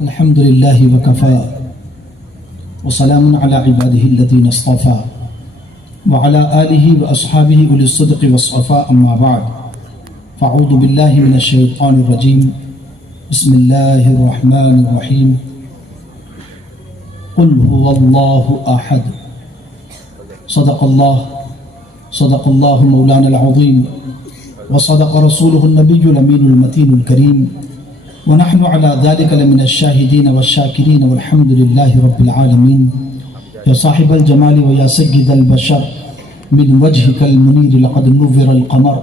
الحمد للہ وکفا وسلام علی عباده الذین اصطفى وعلى آلہ واصحابہ اولی الصدق والصفاء اما بعد فاعوذ باللہ من الشیطان الرجیم بسم اللہ الرحمن الرحیم قل هو اللہ احد صدق اللہ مولانا العظیم وصدق رسولہ النبی الامین المتین الکریم ونحن على ذلك لمن الشاهدين والشاكرين والحمد لله رب العالمين يا صاحب الجمال ويا سيد البشر من وجهك المنير لقد نور القمر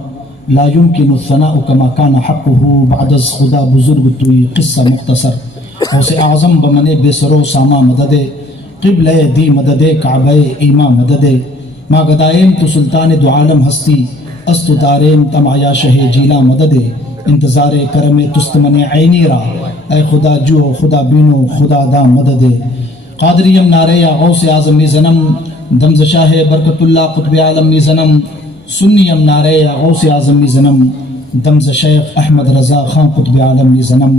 لا يمكن الثناء كما كان حقه بعد از خدا بزرگ توی قصہ مختصر غوث اعظم بمن بسرو ساما مدد قبلہ دی مدد کعبہ ایما مدد ما گدائم تو سلطان دو عالم ہستی است داریم تمایا شہ جیلا مدد انتظار کرم تستمن عینی را اے خدا جو خدا بینو خدا دا مدد قادریم ناریا غوث اعظم زنم دمز شاہ برکت اللہ قطب عالم زنم سنیم ناریا غوث اعظم زنم دمز شیخ احمد رضا خان قطب عالم زنم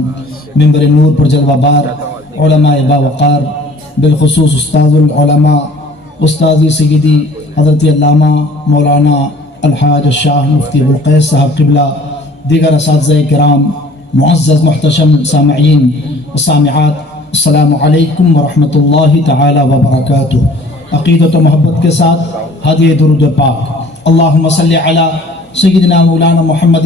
منبر نور پر جلوہ بار علماء باوقار بالخصوص استاذ العلماء استاذی سیدی حضرت علامہ مولانا الحاج الشاہ مفتی ابوالقیس صاحب قبلہ دیگر اساتذہ کرام معزز محتشم سامعین و سامعات السلام علیکم ورحمۃ اللہ تعالی وبرکاتہ۔ عقیدت و محبت کے ساتھ ہدیہ درود پاک اللہم صلی علی سیدنا مولانا محمد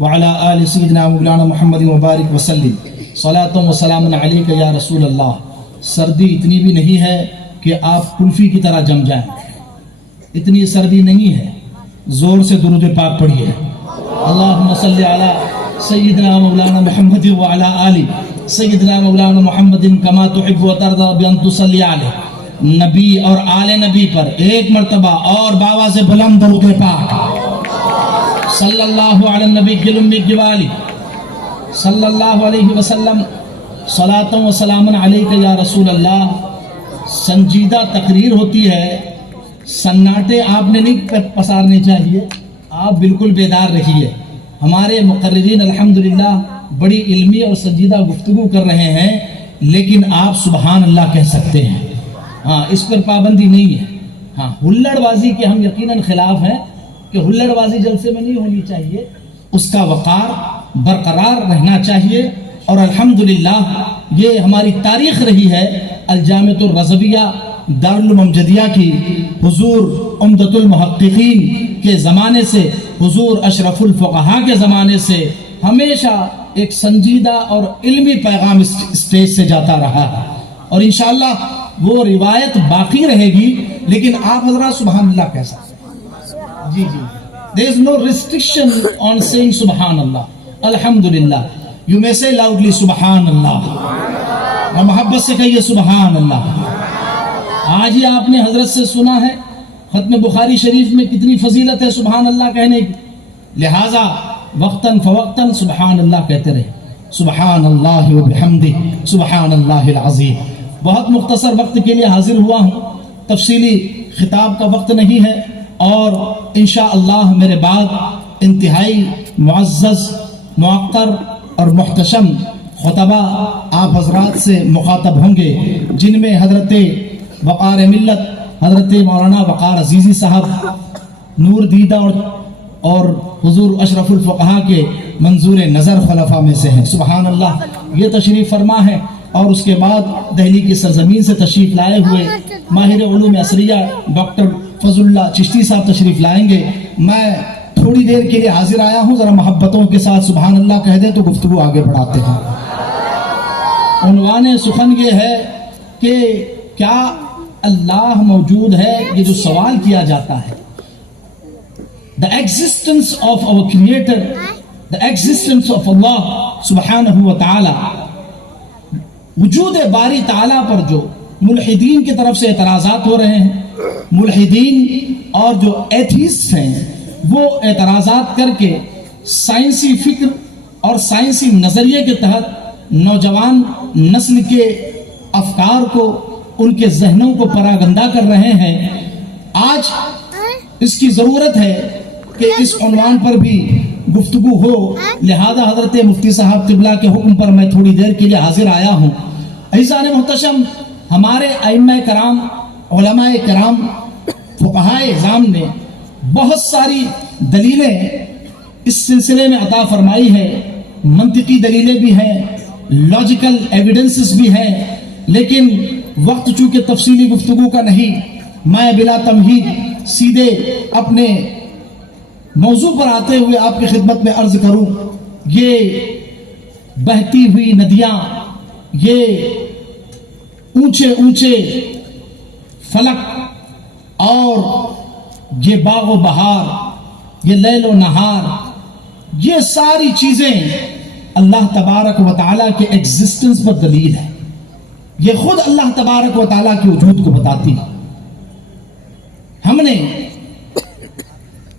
وعلی آل سیدنا مولانا محمد وبارک وسلم صلاۃ و سلام علیک یا رسول اللہ۔ سردی اتنی بھی نہیں ہے کہ آپ کلفی کی طرح جم جائیں، اتنی سردی نہیں ہے، زور سے درود پاک پڑھیے۔ اللہم صلی علی سیدنا مولانا محمد وعلی آل سیدنا مولانا محمد کما تحب و ترضی بان تصلی علیہ۔ نبی اور آل نبی پر ایک مرتبہ اور باواز بلند درود پاک صلی اللہ علی النبی الامی الجوالی صلی اللہ علیہ وسلم صلاۃ و سلام علیک یا رسول اللہ۔ سنجیدہ تقریر ہوتی ہے، سناٹے آپ نے نہیں پسارنے چاہیے، آپ بالکل بیدار رہیے۔ ہمارے مقررین الحمدللہ بڑی علمی اور سنجیدہ گفتگو کر رہے ہیں، لیکن آپ سبحان اللہ کہہ سکتے ہیں، ہاں اس پر پابندی نہیں ہے۔ ہاں ہلڑ بازی کے ہم یقیناً خلاف ہیں کہ ہلڑ بازی جلسے میں نہیں ہونی چاہیے، اس کا وقار برقرار رہنا چاہیے۔ اور الحمدللہ یہ ہماری تاریخ رہی ہے، الجامعۃ الرضویہ دارالعلوم امجدیہ کی حضور عمدۃ المحققین کے زمانے سے، حضور اشرف الفقہاء کے زمانے سے ہمیشہ ایک سنجیدہ اور علمی پیغام اسٹیج سے جاتا رہا ہے، اور انشاءاللہ وہ روایت باقی رہے گی، لیکن آپ حضرات سبحان اللہ کہہ سکتے ہیں۔ جی جی there is no restriction on saying سبحان اللہ۔ الحمدللہ you may say loudly سبحان اللہ، اور محبت سے کہیے سبحان اللہ۔ آج ہی آپ نے حضرت سے سنا ہے ختم بخاری شریف میں کتنی فضیلت ہے سبحان اللہ کہنے کی، لہٰذا وقتاً فوقتاً سبحان اللہ کہتے رہے۔ سبحان اللہ وبحمدہ سبحان اللہ العظیم۔ بہت مختصر وقت کے لیے حاضر ہوا ہوں، تفصیلی خطاب کا وقت نہیں ہے، اور انشاءاللہ میرے بعد انتہائی معزز موقر اور محتشم خطبہ آپ حضرات سے مخاطب ہوں گے، جن میں حضرت وقار ملت حضرت مولانا وقار عزیزی صاحب نور دیدہ اور حضور اشرف الفقہاء کے منظور نظر خلفاء میں سے ہیں۔ سبحان اللہ یہ تشریف فرما ہے، اور اس کے بعد دہلی کی سرزمین سے تشریف لائے ہوئے ماہر علوم عصریہ ڈاکٹر فضل اللہ چشتی صاحب تشریف لائیں گے۔ میں تھوڑی دیر کے لیے حاضر آیا ہوں، ذرا محبتوں کے ساتھ سبحان اللہ کہہ دیں تو گفتگو آگے بڑھاتے ہیں۔ عنوان سخن یہ ہے کہ کیا اللہ موجود ہے؟ یہ جو سوال کیا جاتا ہے، the existence of our creator, the existence of Allah سبحانہ و تعالی، وجود باری تعالیٰ پر جو ملحدین کی طرف سے اعتراضات ہو رہے ہیں، ملحدین اور جو ایتھیسٹ ہیں وہ اعتراضات کر کے سائنسی فکر اور سائنسی نظریے کے تحت نوجوان نسل کے افکار کو، ان کے ذہنوں کو پراگندہ کر رہے ہیں۔ آج اس کی ضرورت ہے کہ اس عنوان پر بھی گفتگو ہو، لہذا حضرت مفتی صاحب قبلہ کے حکم پر میں تھوڑی دیر کے لیے حاضر آیا ہوں۔ عزیزان محتشم، ہمارے ائمہ کرام، علماء کرام، فقہائے اعظام نے بہت ساری دلیلیں اس سلسلے میں عطا فرمائی ہے، منطقی دلیلیں بھی ہیں، لاجیکل ایویڈنسز بھی ہیں، لیکن وقت چونکہ تفصیلی گفتگو کا نہیں، میں بلا تمہید سیدھے اپنے موضوع پر آتے ہوئے آپ کی خدمت میں عرض کروں، یہ بہتی ہوئی ندیاں، یہ اونچے اونچے فلک، اور یہ باغ و بہار، یہ لیل و نہار، یہ ساری چیزیں اللہ تبارک و تعالیٰ کے ایگزسٹنس پر دلیل ہے۔ یہ خود اللہ تبارک و تعالیٰ کے وجود کو بتاتی ہے۔ ہم نے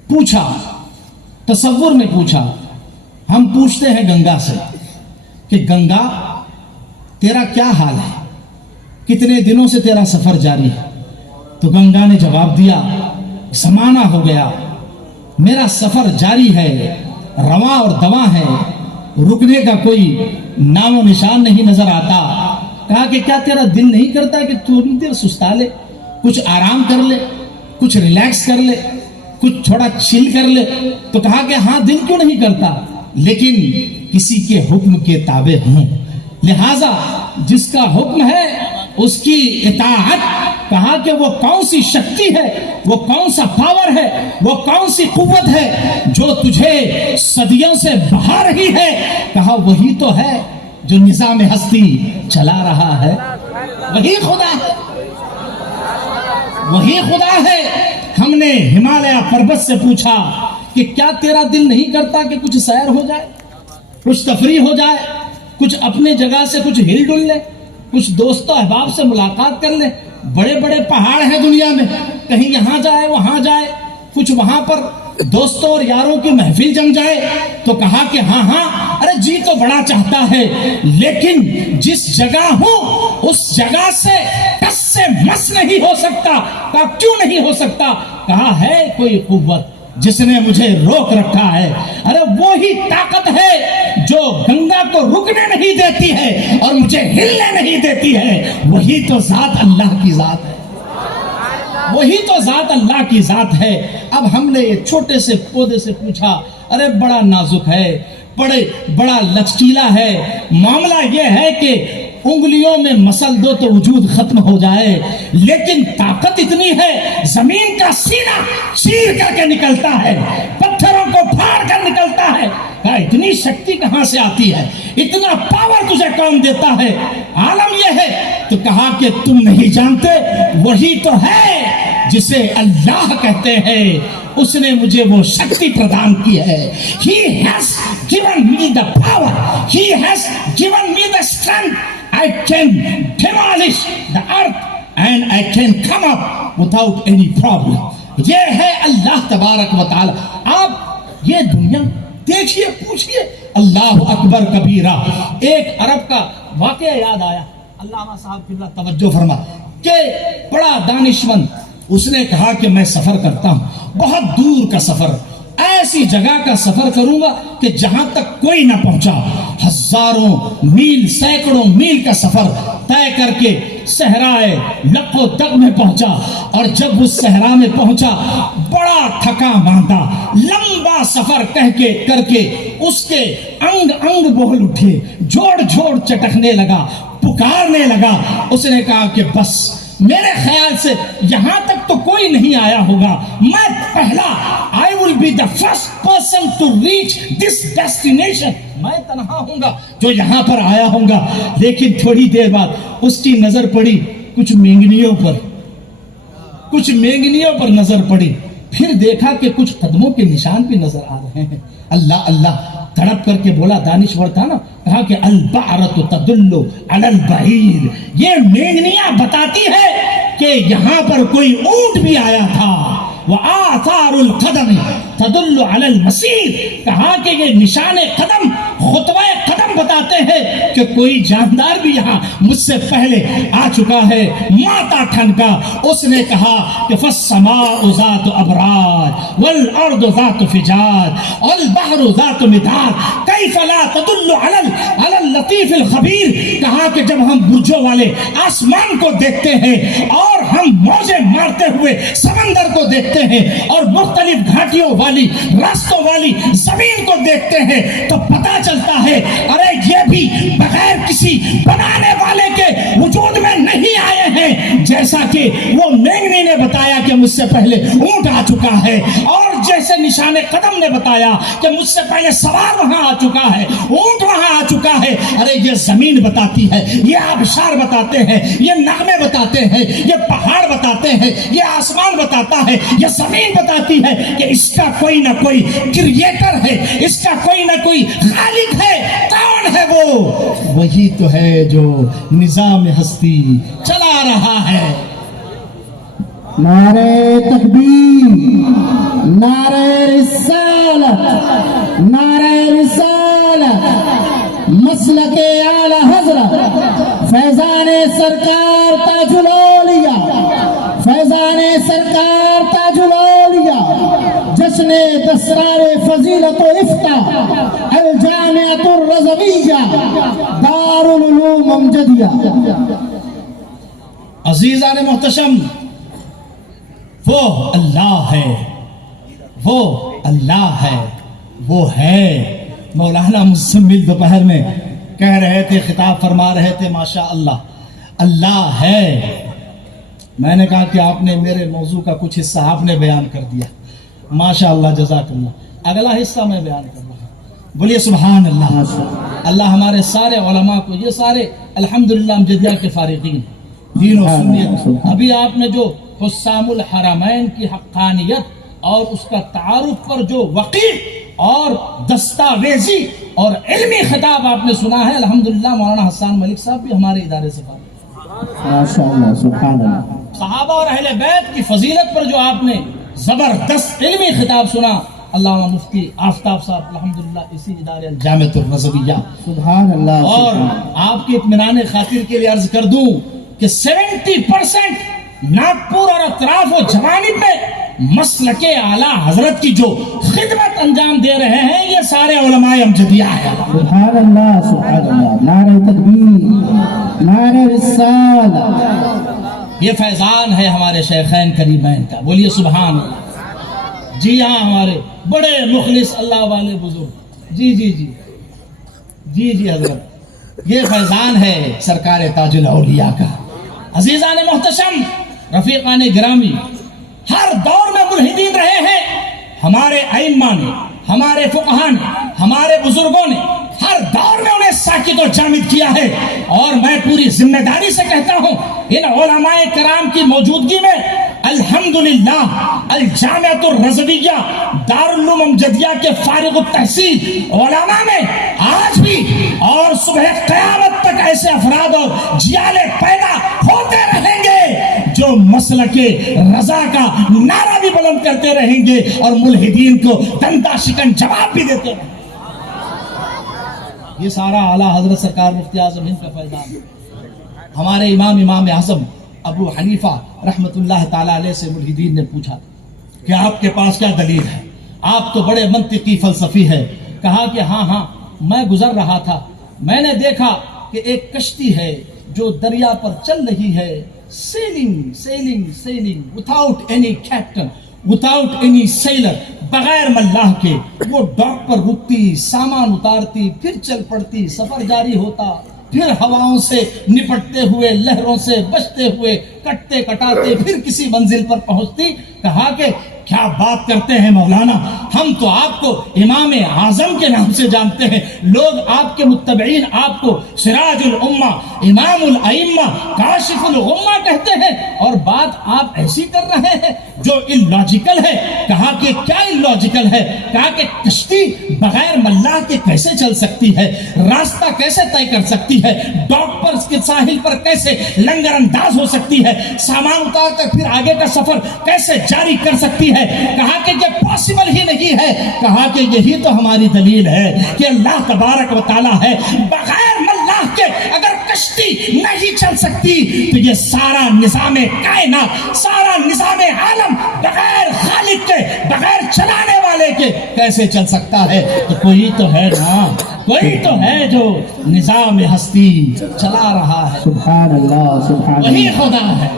پوچھا، تصور میں پوچھا، ہم پوچھتے ہیں گنگا سے کہ گنگا تیرا کیا حال ہے، کتنے دنوں سے تیرا سفر جاری ہے؟ تو گنگا نے جواب دیا، زمانہ ہو گیا، میرا سفر جاری ہے، رواں اور دواں ہے، رکنے کا کوئی نام و نشان نہیں نظر آتا۔ کہا کہ کیا تیرا دل نہیں کرتا کہ تھوڑی دیر سستا لے، کچھ آرام کر لے، کچھ ریلیکس کر لے، کچھ تھوڑا چل کر لے؟ تو کہا کہ ہاں دل کیوں نہیں کرتا، لیکن کسی کے حکم کے تابع ہوں، لہذا جس کا حکم ہے اس کی اطاعت۔ کہا کہ وہ کون سی شکتی ہے، وہ کون سا پاور ہے، وہ کون سی قوت ہے جو تجھے صدیوں سے بہا رہی ہے؟ کہا وہی تو ہے جو نظام ہستی چلا رہا ہے، وہی خدا ہے، وہی خدا ہے۔ ہم نے ہمالیہ پربت سے پوچھا کہ کیا تیرا دل نہیں کرتا کہ کچھ سیر ہو جائے، کچھ تفریح ہو جائے، کچھ اپنے جگہ سے کچھ ہل ڈل لے، کچھ دوست و احباب سے ملاقات کر لے؟ بڑے بڑے پہاڑ ہیں دنیا میں، کہیں یہاں جائے وہاں جائے، کچھ وہاں پر دوستوں اور یاروں کی محفل جم جائے۔ تو کہا کہ ہاں ہاں، ارے جی تو بڑا چاہتا ہے، لیکن جس جگہ ہوں اس جگہ سے ٹس سے مس نہیں ہو سکتا۔ کہا کیوں نہیں ہو سکتا؟ کہا ہے کوئی قوت جس نے مجھے روک رکھا ہے۔ ارے وہی طاقت ہے جو گنگا کو رکنے نہیں دیتی ہے اور مجھے ہلنے نہیں دیتی ہے، وہی تو ذات اللہ کی ذات ہے، وہی تو ذات اللہ کی ذات ہے۔ اب ہم نے یہ چھوٹے سے پودے سے پوچھا، ارے بڑا نازک ہے، بڑا لچکیلا ہے، معاملہ یہ ہے کہ انگلیوں میں مسل دو تو وجود ختم ہو جائے، لیکن طاقت اتنی ہے زمین کا سینہ چیر کر کے نکلتا ہے، پتھروں کو پھاڑ کر نکلتا ہے۔ کہا اتنی شکتی کہاں سے آتی ہے، اتنا پاور تجھے کون دیتا ہے؟ عالم یہ ہے۔ تو کہا کہ تم نہیں جانتے، وہی تو ہے جسے اللہ کہتے ہیں، اس نے مجھے وہ شکتی پردان کی ہے۔ He has given me the power, he has given me the strength. I can demolish the earth and I can come up without any problem. یہ ہے اللہ تبارک و تعالی۔ آپ یہ دنیا دیکھیے، پوچھئے، اللہ اکبر کبیرہ۔ ایک عرب کا واقعہ یاد آیا، علامہ صاحب کی توجہ فرما، کہ بڑا دانشمند، اس نے کہا کہ میں سفر کرتا ہوں، بہت دور کا سفر، ایسی جگہ کا سفر کروں گا کہ جہاں تک کوئی نہ پہنچا۔ ہزاروں میل، سینکڑوں میل کا سفر طے کر کے صحرائے لقو تک میں پہنچا، اور جب اس صحرا میں پہنچا بڑا تھکا ماندہ، لمبا سفر کر کے اس کے انگ انگ بول اٹھے، جوڑ جوڑ چٹکنے لگا، پکارنے لگا۔ اس نے کہا کہ بس میرے خیال سے یہاں تک تو کوئی نہیں آیا ہوگا، میں پہلا، I will be the first person to reach this destination، میں تنہا ہوں گا جو یہاں پر آیا ہوں گا۔ لیکن تھوڑی دیر بعد اس کی نظر پڑی کچھ مینگنیوں پر نظر پڑی، پھر دیکھا کہ کچھ قدموں کے نشان بھی نظر آ رہے ہیں۔ اللہ اللہ تڑپ کر کے بولا، دانشور تھا نا، کہا کہ البعرۃ تدل علی البعیر، یہ مینگنیاں بتاتی ہے کہ یہاں پر کوئی اونٹ بھی آیا تھا۔ وآثار القدم تدل علی المسیر، کہا کہ یہ نشان قدم، خطوہ قدم بتاتے ہیں کہ کوئی جاندار بھی یہاں مجھ سے پہلے آ چکا ہے۔ ماتا ٹھنکا، اس نے کہا کہ فالسماء ذات ابراج والارض ذات فجاج والبحر ذات مداد کیف لا تدل علی اللطیف الخبیر، کہا کہا کہ جب ہم برجوں والے آسمان کو دیکھتے ہیں اور ہم موجیں مارتے ہوئے سمندر کو دیکھتے ہیں اور مختلف گھاٹیوں والی راستوں والی زمین کو دیکھتے ہیں تو پتا چلتا ہے ارے یہ بھی بغیر کسی بنانے والے کے وجود میں نہیں آئے ہیں. جیسا کہ وہ مینگنی نے بتایا کہ مجھ سے پہلے اونٹ آ چکا ہے، اور جیسے نشان قدم نے بتایا کہ مجھ سے پہلے سوار وہاں آ چکا ہے، اونٹ وہاں آ چکا ہے. ارے یہ زمین بتاتی ہے، یہ آبشار بتاتے ہیں، یہ نغمے بتاتے ہیں، یہ پہاڑ بتاتے ہیں، یہ آسمان بتاتا ہے، یہ زمین بتاتی ہے کہ اس کا کوئی نہ کوئی کریٹر ہے، اس کا کوئی نہ کوئی خالق ہے. کون ہے وہ؟ وہی تو ہے جو نظام ہستی چلا رہا ہے. نعرہ تکبیر، نعرہ رسالت، نعرہ رسالت، مسلک اعلی حضرت فیضان سرکار تاج الاولیاء، فیضان سرکار تاج الاولیاء، جشن دستار فضیلت و افتاح الجامعۃ الرضویہ دارالعلوم امجدیہ. عزیزان محتشم، وہ اللہ ہے، وہ اللہ ہے، وہ ہے. مولانا مزمل دوپہر میں کہہ رہے تھے، خطاب فرما رہے تھے، ماشاء اللہ اللہ ہے. میں نے کہا کہ آپ نے میرے موضوع کا کچھ حصہ آپ نے بیان کر دیا، ماشاء اللہ، جزاک اللہ. اگلا حصہ میں بیان کر رہا ہوں. بولیے سبحان اللہ. اللہ ہمارے سارے علماء کو، یہ سارے الحمدللہ امجدیہ کے فارغین دین و سنیت، ابھی آپ نے جو حسام الحرمین کی حقانیت اور اس کا تعارف پر جو وقیع اور دستاویزی اور علمی خطاب آپ نے سنا ہے، الحمدللہ مولانا حسان ملک صاحب بھی ہمارے ادارے سے فارغ. ماشاءاللہ، سبحان اللہ. صحابہ اور اہل بیت کی فضیلت پر جو آپ نے زبردست علمی خطاب سنا، علامہ مفتی آفتاب صاحب الحمدللہ اسی ادارے الجامعۃ الرضویہ. سبحان اللہ. اور آپ کے اطمینان خاطر کے لیے عرض کر دوں کہ 70% ناگپور اور اطراف و جوانب میں مسلک اعلیٰ حضرت کی جو خدمت انجام دے رہے ہیں، یہ سارے علماء امجدیہ ہیں. سبحان اللہ، سبحان اللہ. نعرہ تکبیر، نعرہ رسالت. یہ فیضان ہے ہمارے شیخین کریمین کا. بولیے سبحان اللہ. جی ہاں، ہمارے بڑے مخلص اللہ والے بزرگ، جی جی جی جی جی حضرت، یہ فیضان ہے سرکار تاج الاولیاء کا. عزیزان محتشم، رفیقان گرامی، ہر دور میں ملحدین رہے ہیں. ہمارے ائمہ نے، ہمارے فقہاء نے، ہمارے بزرگوں نے ہر دور میں انہیں ساکت و جامد کیا ہے. اور میں پوری ذمہ داری سے کہتا ہوں، ان علماء کرام کی موجودگی میں الحمدللہ الجامعۃ الرضویہ دارالعلوم امجدیہ کے فارغ التحصیل علماء میں آج بھی اور صبح قیامت تک ایسے افراد اور جیالے پیدا ہوتے رہیں گے جو مسلک رضا کا نعرہ بھی بلند کرتے رہیں گے اور ملحدین کو دندہ شکن جواب بھی دیتے رہیں گے. یہ سارا اعلیٰ حضرت سرکار مفتی اعظم ہند کا فیضان ہے. ہمارے امام اعظم ابو حنیفہ رحمت اللہ تعالیٰ علیہ سے ملحدین نے پوچھا کہ آپ کے پاس کیا دلیل ہے؟ آپ تو بڑے منطقی فلسفی ہے. کہا کہ ہاں میں گزر رہا تھا، میں نے دیکھا کہ ایک کشتی ہے جو دریا پر چل رہی ہے، selling without any captain, without any sailor، بغیر ملاح کے. وہ ڈاک پر رکتی، سامان اتارتی، پھر چل پڑتی، سفر جاری ہوتا، پھر ہواؤں سے نپٹتے ہوئے، لہروں سے بچتے ہوئے، کٹتے کٹاتے پھر کسی منزل پر پہنچتی. کہا کہ کیا بات کرتے ہیں مولانا، ہم تو آپ کو امام اعظم کے نام سے جانتے ہیں، لوگ آپ کے متبعین آپ کو سراج الامہ، امام الائمہ، کاشف الغمہ کہتے ہیں، اور بات آپ ایسی کر رہے ہیں جو اللاجیکل ہے. کہا کہ کیا اللاجیکل ہے؟ کہا کہ کشتی بغیر ملاح کے کیسے چل سکتی ہے، راستہ کیسے طے کر سکتی ہے، ڈاک پر کے ساحل پر کیسے لنگر انداز ہو سکتی ہے، سامان اتار کر پھر آگے کا سفر کیسے جاری کر سکتی ہے. کہا کہ یہ پاسبل ہی نہیں ہے. کہا کہ یہی تو ہماری دلیل ہے کہ اللہ تبارک و تعالی ہے، بغیر ملاح کے اگر کشتی نہیں چل سکتی تو یہ سارا نظام کائنات، سارا نظام عالم بغیر خالق کے، بغیر چلانے والے کے کیسے چل سکتا ہے؟ تو کوئی تو ہے نا، کوئی تو ہے جو نظام ہستی چلا رہا ہے، سبحان اللہ سبحان وہی اللہ. خدا ہے،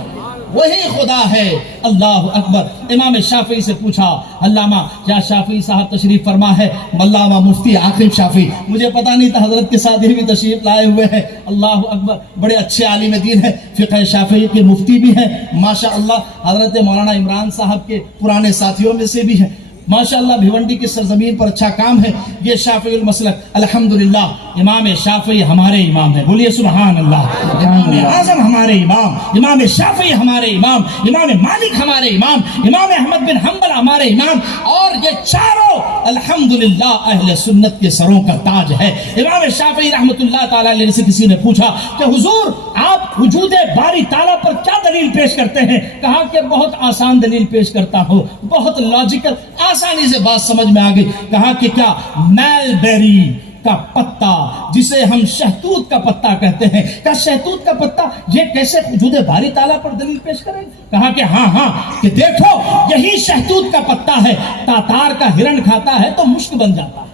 وہی خدا ہے. اللہ اکبر. امام شافعی سے پوچھا، علامہ یا شافعی صاحب تشریف فرما ہے، علامہ مفتی عاقب شافعی، مجھے پتہ نہیں تھا حضرت کے ساتھ بھی تشریف لائے ہوئے ہیں. اللہ اکبر. بڑے اچھے عالم دین ہیں، فقہ شافعی کے مفتی بھی ہیں ماشاء اللہ. حضرت مولانا عمران صاحب کے پرانے ساتھیوں میں سے بھی ہیں ماشاءاللہ. بھیونڈی کی سرزمین پر اچھا کام ہے. یہ شافعی المسلک الحمدللہ. امام شافعی ہمارے امام ہیں، بولیے سبحان اللہ. امام اعظم ہمارے امام، امام شافعی ہمارے امام، امام مالک ہمارے امام، امام احمد بن حنبل ہمارے امام، اور یہ چاروں الحمدللہ اہل سنت کے سروں کا تاج ہے. امام شافعی رحمۃ اللہ تعالی علیہ سے کسی نے پوچھا کہ حضور آپ وجود باری تعالیٰ پر کیا دلیل پیش کرتے ہیں؟ کہا کہ بہت آسان دلیل پیش کرتا ہوں، بہت لاجیکل، آسانی سے بات سمجھ میں آ گئی. کہا کہ کیا میل بیری کا پتا جسے ہم شہتوت کا پتا کہتے ہیں، کیا شہتوت کا پتا یہ کیسے وجود باری تعالیٰ پر دلیل پیش کریں؟ کہا کہ ہاں کہ دیکھو یہی شہتوت کا پتا ہے، تاتار کا ہرن کھاتا ہے تو مشک بن جاتا ہے،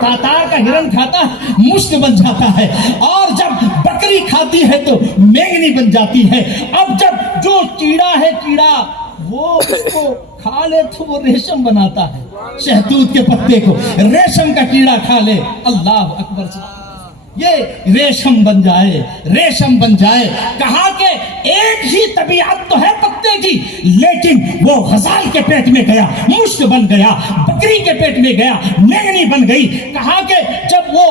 تاتار کا ہرن کھاتا ہے مشک بن جاتا ہے، اور جب بکری کھاتی ہے تو مینگنی بن جاتی ہے. اب جب جو کیڑا ہے کیڑا وہ اس کو کھا لے تو وہ ریشم بناتا ہے، شہتوت کے پتے کو ریشم کا کیڑا کھا لے، اللہ اکبر سے یہ ریشم بن جائے، ریشم بن جائے. کہا کہ ایک ہی طبیعت تو ہے پتے کی، لیکن وہ غزال کے پیٹ میں گیا مشک بن گیا، بکری کے پیٹ میں گیا مینگنی بن گئی. کہا کہ جب وہ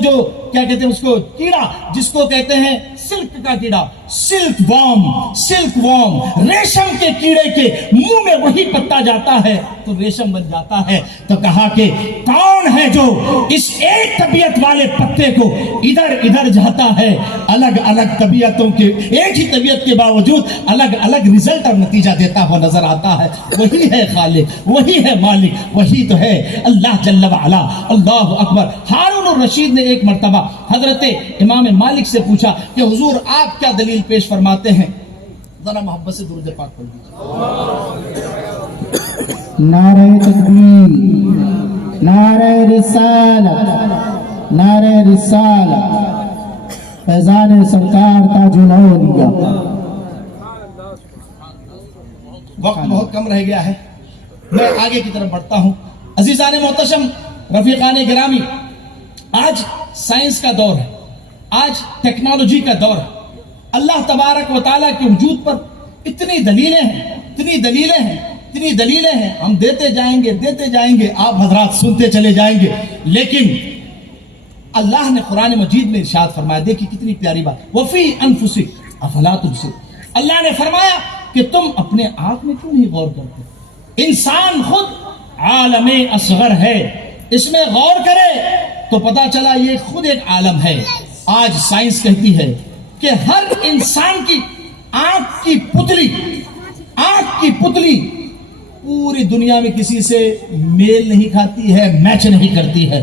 جو کیا کہتے ہیں اس کو کیڑا جس کو کہتے ہیں سلک کا کیڑا، سلک وارم، ریشم کے کیڑے کے منہ میں وہی پتا جاتا ہے تو ریشم بن جاتا ہے. تو کہا کہ کون ہے جو اس ایک طبیعت والے پتے کو ادھر ادھر جاتا ہے، الگ الگ طبیعتوں کے ایک ہی طبیعت کے باوجود الگ الگ رزلٹ اور نتیجہ دیتا ہوا نظر آتا ہے. وہی ہے خالق، وہی ہے مالک، وہی تو ہے اللہ جل وعلا. اللہ اکبر. ہارون الرشید نے ایک مرتبہ حضرت امام مالک سے پوچھا کہ حضور آپ کیا دلیل پیش فرماتے ہیں؟ ذرا محبت سے درود پاک پڑھ لیجیے. نعرہ تکبیر، نعرہ رسالت، نعرہ رسالت، فیضان سرکار تاج الاولیاء. وقت بہت کم رہ گیا ہے، میں آگے کی طرف بڑھتا ہوں. عزیزان محتشم، رفیقان گرامی، آج سائنس کا دور ہے، آج ٹیکنالوجی کا دور ہے. اللہ تبارک و تعالیٰ کے وجود پر اتنی دلیلیں ہیں، ہم دیتے جائیں گے، آپ حضرات سنتے چلے جائیں گے. لیکن اللہ نے قرآن مجید میں ارشاد فرمایا، دیکھیں کتنی پیاری بات، وفی انفسک افلا تبصرون. اللہ نے فرمایا کہ تم اپنے آپ میں کیوں نہیں غور کرتے؟ انسان خود عالم اصغر ہے، اس میں غور کرے تو پتا چلا یہ خود ایک عالم ہے. آج سائنس کہتی ہے کہ ہر انسان کی آنکھ کی پتلی پوری دنیا میں کسی سے میل نہیں کھاتی ہے، میچ نہیں کرتی ہے.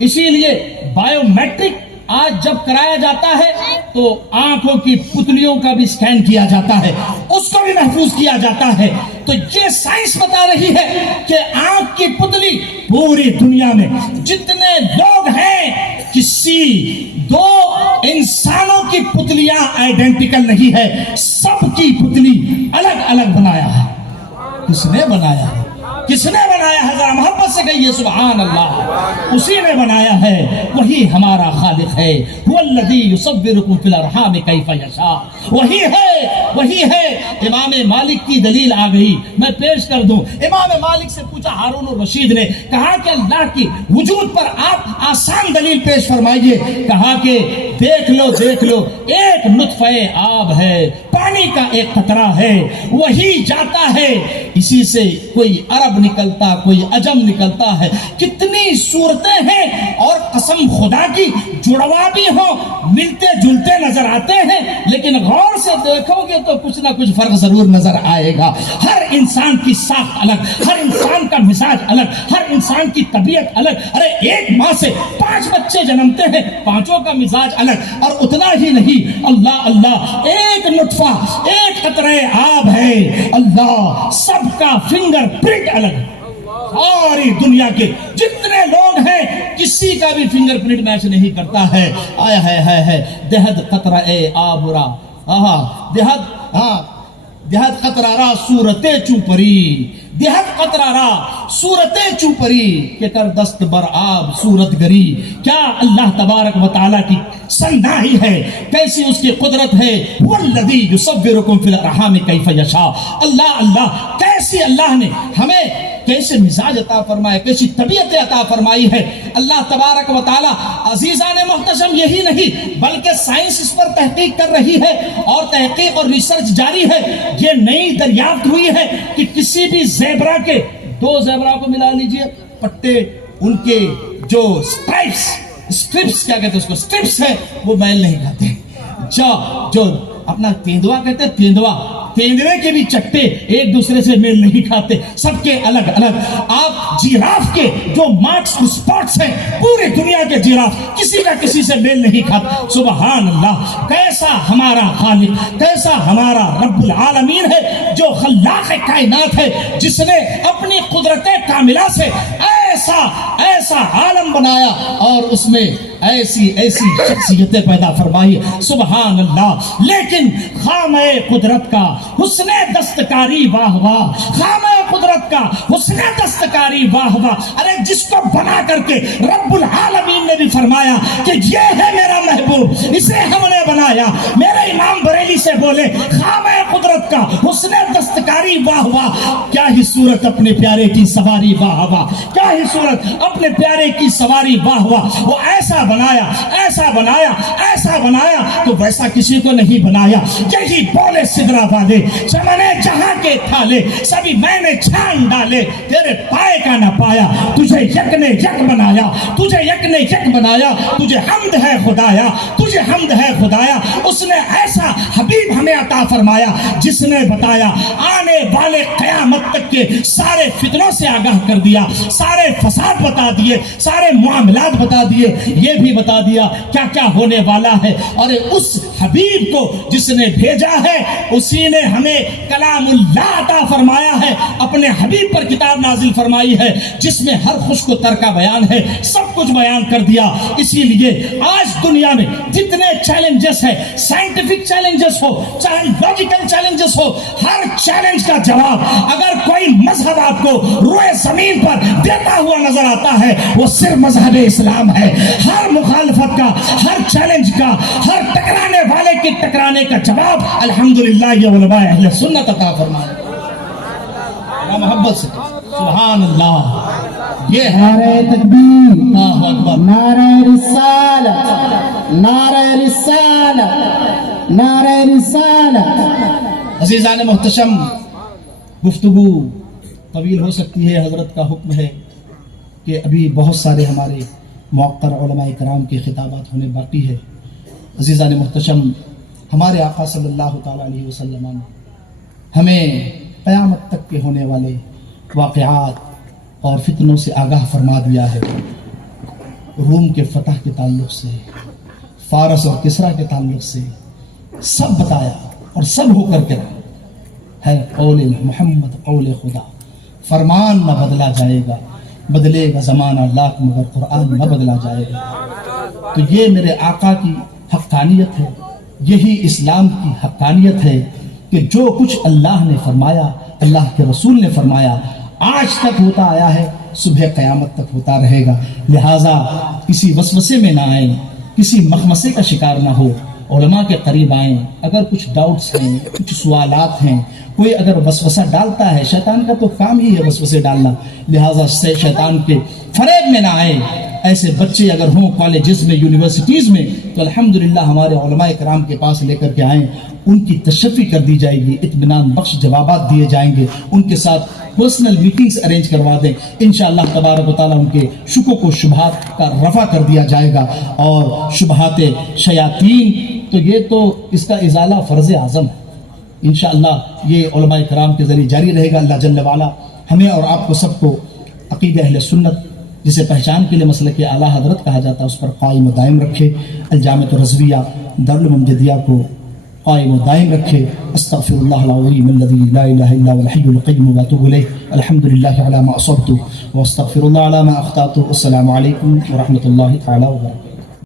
اسی لیے بایو میٹرک آج جب کرایا جاتا ہے تو آنکھوں کی پتلیوں کا بھی سکین کیا جاتا ہے، اس کو بھی محفوظ کیا جاتا ہے. تو یہ سائنس بتا رہی ہے کہ آنکھ کی پتلی پوری دنیا میں جتنے لوگ ہیں، کسی دو انسانوں کی پتلیاں آئیڈینٹیکل نہیں ہے، سب کی پتلی الگ الگ بنایا ہے. کس نے بنایا ہے؟ ذرا محبت سے کہیے سبحان اللہ. اسی نے بنایا ہے، وہی ہمارا خالق ہے. هو الذی یصورکم فی الارحام کیف یشاء. وہی ہے. امام مالک کی دلیل آ گئی، میں پیش کر دوں. امام مالک سے پوچھا ہارون الرشید نے، کہا کہ اللہ کی وجود پر آپ آسان دلیل پیش فرمائیے. کہا کہ دیکھ لو ایک نطفہ آب ہے، پانی کا ایک قطرہ ہے وہی جاتا ہے، اسی سے کوئی عرب نکلتا کوئی عجم نکلتا ہے. کتنی صورتیں ہیں اور قسم خدا کی جڑوا بھی ہوں ملتے جلتے نظر آتے ہیں، لیکن غور سے دیکھو گے تو کچھ نہ کچھ فرق ضرور نظر آئے گا. ہر انسان کی ساخت الگ، ہر انسان کا مزاج الگ، ہر انسان کی طبیعت الگ. ارے ایک ماں سے 5 بچے جنمتے ہیں، 5 کا مزاج الگ. اور اتنا ہی نہیں، اللہ اللہ ایک نطفہ ایک قطرہ آب ہے، اللہ سب کا فنگر پرنٹ الگ ہے. ساری دنیا کے جتنے لوگ ہیں کسی کا بھی فنگر پرنٹ میچ نہیں کرتا ہے. آیا ہے دہد قطرہ اے آبرا، دہد قطرہ را صورتِ چوپری، دہد قطرہ را صورتِ چوپری کہ کر دست بر آب صورت گری. کیا اللہ تبارک و تعالیٰ کی سنائی ہے، کیسی اس کی قدرت ہے. والذی یصورکم فی الارحام کیف یشاء. اللہ اللہ کیسی اللہ نے ہمیں کیسے مزاج عطا فرمائے، کیسی طبیعت عطا فرمائی ہے. اللہ تبارک و تعالیٰ عزیزان محتشم یہی نہیں بلکہ سائنس اس پر تحقیق کر رہی ہے اور تحقیق اور ریسرچ جاری ہے. یہ نئی دریافت ہوئی ہے کہ کسی بھی زیبرا کے 2 زیبرا کو ملا لیجئے، پٹے ان کے جو سٹرپس کیا کہتے ہیں اس کو، سٹرپس ہے وہ میل نہیں کھاتے. جو اپنا تیندوا کہتے ہیں، تیندوے کے بھی چٹے ایک دوسرے سے میل نہیں کھاتے، سب کے الگ الگ. آپ جیراف کے جو مارکس اسپاٹس ہیں، پوری دنیا کے جیراف کسی کا کسی سے میل نہیں کھاتا. سبحان اللہ، کیسا ہمارا خالق، کیسا ہمارا رب العالمین ہے جو خلاق کائنات ہے، جس نے اپنی قدرت کاملہ سے ایسا عالم بنایا اور اس میں ایسی شخصیتیں پیدا فرمائی. سبحان اللہ. لیکن خامہ قدرت کا حسن دستکاری واہ واہ، خامہ قدرت کا حسن دستکاری واہ واہ. ارے جس کو بنا کر کے رب العالمین نے بھی فرمایا کہ یہ ہے میرا محبوب، اسے ہم نے بنایا. میرے امام بریلی سے بولے خامہ قدرت کا حسن دستکاری واہ واہ. کیا ہی صورت اپنے پیارے کی سواری واہ واہ، کیا ہی صورت اپنے پیارے کی سواری واہ واہ. وہ ایسا بنایا ایسا بنایا ایسا بنایا تو ویسا کسی کو نہیں بنایا. یہی بولے سدرا والے چمنے جہاں کے تھالے سبھی میں نے چھان ڈالے، تیرے پائے کا نہ پایا. تجھے یک نے یک بنایا، تجھے یک نے یک بنایا. تجھے حمد ہے خدایا، تجھے حمد ہے خدایا. اس نے ایسا حبیب ہمیں عطا فرمایا جس نے بتایا آنے والے قیامت تک کے سارے فتنوں سے آگاہ کر دیا، سارے فساد بتا دیے، سارے معاملات بتا دیے، یہ بھی بتا دیا کیا کیا ہونے والا ہے. اور اس حبیب کو جس نے بھیجا ہے اسی نے ہمیں کلام اللہ عطا فرمایا ہے، اپنے حبیب پر کتاب نازل فرمائی ہے جس میں ہر خشک و تر کا بیان ہے، سب کچھ بیان کر دیا. اسی لیے آج دنیا میں جتنے چیلنجز ہیں، سائنٹیفک چیلنجز ہو چاہے لاجیکل چیلنجز ہو، ہر چیلنج کا جواب اگر کوئی مذہب آپ کو روئے زمین پر دیتا ہوا نظر آتا ہے وہ صرف مذہب اسلام ہے. ہر مخالفت کا، ہر چیلنج کا، ہر ٹکرانے والے کے ٹکرانے کا جواب الحمدللہ یہ علماء اہل سنت عطا فرمائے. محبت سے سبحان اللہ. یہ نعرہ تکبیر، اللہ اکبر، نعرہ رسالت، نعرہ رسالت، نعرہ رسالت. عزیزان محتشم، گفتگو طویل ہو سکتی ہے. حضرت کا حکم ہے کہ ابھی بہت سارے ہمارے موقر علماء کرام کے خطابات ہونے باقی ہے. عزیزان محتشم، ہمارے آقا صلی اللہ تعالیٰ علیہ وسلم نے ہمیں قیامت تک کے ہونے والے واقعات اور فتنوں سے آگاہ فرما دیا ہے. روم کے فتح کے تعلق سے، فارس اور کسرا کے تعلق سے سب بتایا اور سب ہو کر کے ہے. قول محمد قول خدا، فرمان نہ بدلا جائے گا، بدلے گا زمانہ لاکھ مگر قرآن نہ بدلا جائے گا. تو یہ میرے آقا کی حقانیت ہے، یہی اسلام کی حقانیت ہے کہ جو کچھ اللہ نے فرمایا، اللہ کے رسول نے فرمایا، آج تک ہوتا آیا ہے، صبح قیامت تک ہوتا رہے گا. لہٰذا کسی وسوسے میں نہ آئیں، کسی مخمسے کا شکار نہ ہو، علماء کے قریب آئیں. اگر کچھ ڈاؤٹس ہیں، کچھ سوالات ہیں، کوئی اگر وسوسہ ڈالتا ہے، شیطان کا تو کام ہی ہے وسوسے ڈالنا، لہٰذا سے شیطان کے فریب میں نہ آئیں. ایسے بچے اگر ہوں کالجز میں، یونیورسٹیز میں، تو الحمدللہ ہمارے علماء کرام کے پاس لے کر کے آئیں، ان کی تشفی کر دی جائے گی، اطمینان بخش جوابات دیے جائیں گے، ان کے ساتھ پرسنل میٹنگز ارینج کروا دیں، انشاءاللہ تبارک و تعالیٰ ان کے شکوک و شبہات کا رفع کر دیا جائے گا۔ اور شبہات شیاطین تو یہ تو اس کا ازالہ فرض اعظم ہے، انشاءاللہ یہ علماء کرام کے ذریعے جاری رہے گا۔ اللہ جل وعلا ہمیں اور آپ کو سب کو عقیدہ اہل سنت، جسے پہچان کے لیے مسلک اعلیٰ حضرت کہا جاتا ہے، اس پر قائم و دائم رکھے، الجامعۃ الرضویہ دارالمجدیہ کو قائم و دائم رکھے۔ استغفر اللہ العظیم الذی لا الہ الا هو الحی القیوم واتوب الیہ، الحمدللہ علی ما اصبت واستغفر اللہ علی ما اخطأت۔ السلام علیکم ورحمۃ اللہ تعالی وبرکاتہ۔